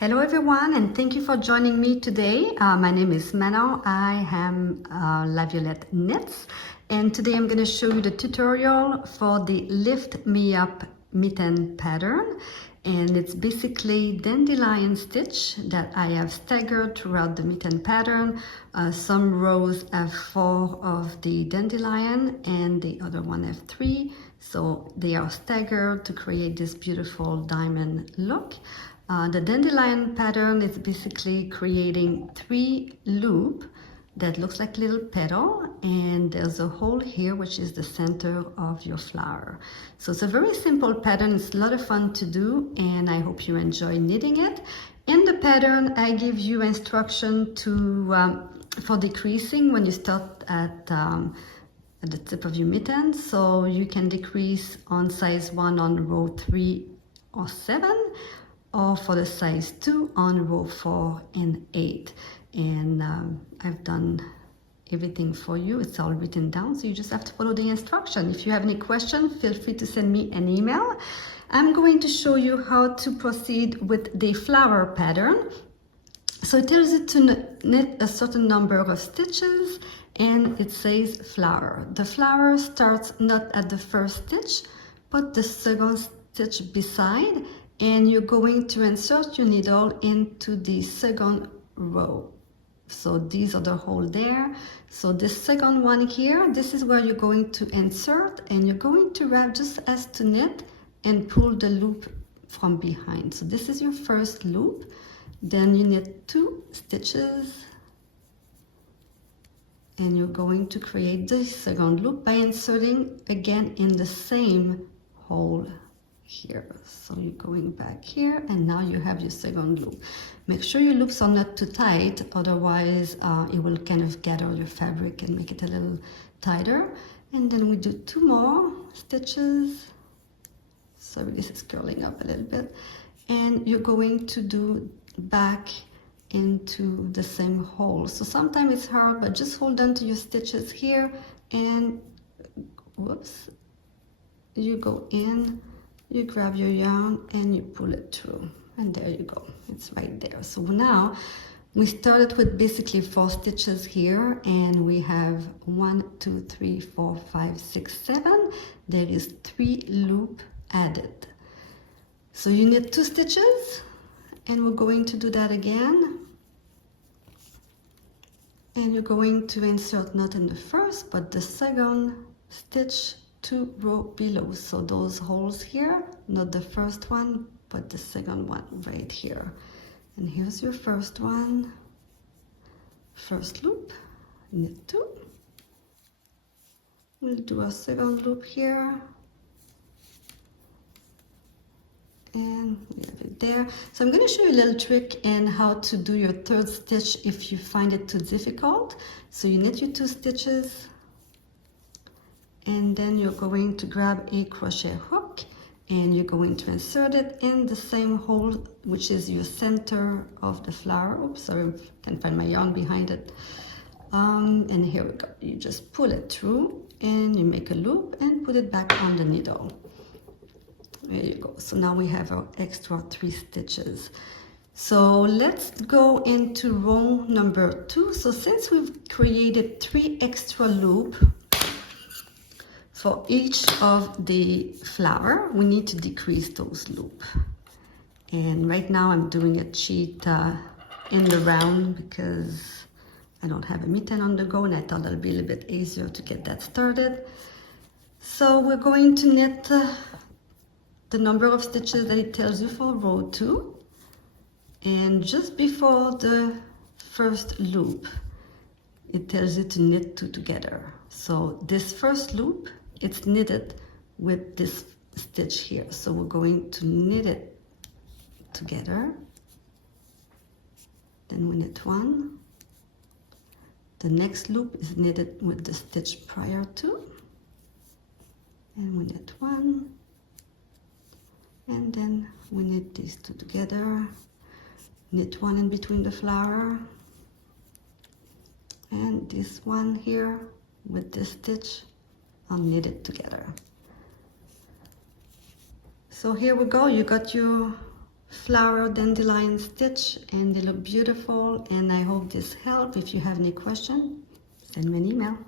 Hello everyone, and thank you for joining me today. My name is Manon. I am La Violette Knits, and today I'm going to show you the tutorial for the Lift Me Up mitten pattern. And it's basically dandelion stitch that I have staggered throughout the mitten pattern. Some rows have 4 of the dandelion and the other one have 3. So they are staggered to create this beautiful diamond look. The dandelion pattern is basically creating 3 loops that looks like little petal, and there's a hole here which is the center of your flower. So it's a very simple pattern. It's a lot of fun to do, and I hope you enjoy knitting it. In the pattern I give you instruction to for decreasing when you start at the tip of your mitten, so you can decrease on size 1 on row 3 or 7, or for the size 2 on row 4 and 8. And I've done everything for you. It's all written down, so you just have to follow the instruction. If you have any questions, feel free to send me an email. I'm going to show you how to proceed with the flower pattern. So it tells you to knit a certain number of stitches, and it says flower. The flower starts not at the first stitch, but the second stitch beside, and you're going to insert your needle into the second row. So these are the hole there. So this second one here, this is where you're going to insert, and you're going to wrap just as to knit and pull the loop from behind. So this is your first loop. Then you knit 2 stitches, and you're going to create the second loop by inserting again in the same hole here. So you're going back here, and now you have your second loop. Make sure your loops are not too tight, otherwise it will kind of gather your fabric and make it a little tighter. And then we do 2 more stitches. Sorry, this is curling up a little bit. And you're going to do back into the same hole. So sometimes it's hard, but just hold on to your stitches here, and whoops, you go in, you grab your yarn and you pull it through, and there you go, it's right there. So now we started with basically 4 stitches here, and we have 1 2 3 4 5 6 7. There is 3 loop added. So you knit 2 stitches, and we're going to do that again, and you're going to insert not in the first but the second stitch 2 row below. So those holes here, not the first one but the second one right here. And here's your first one, first loop, knit 2. We'll do a second loop here, and we have it there. So I'm going to show you a little trick in how to do your 3rd stitch if you find it too difficult. So you knit your 2 stitches, and then you're going to grab a crochet hook, and you're going to insert it in the same hole which is your center of the flower. Oops, sorry, I can't find my yarn behind it. And here we go. You just pull it through, and you make a loop and put it back on the needle. There you go. So now we have our extra 3 stitches. So let's go into row number 2. So since we've created 3 extra loops for each of the flower, we need to decrease those loops. And right now I'm doing a cheat in the round because I don't have a mitten on the go, and I thought it'll be a little bit easier to get that started. So we're going to knit the number of stitches that it tells you for row 2, and just before the first loop it tells you to knit 2 together. So this first loop, it's knitted with this stitch here, so we're going to knit it together. Then we knit 1. The next loop is knitted with the stitch prior to, and we knit 1. And then we knit these 2 together, knit 1 in between the flower, and this one here with this stitch, I'll knit it together. So here we go, you got your flower dandelion stitch, and they look beautiful, and I hope this helped. If you have any question, send me an email.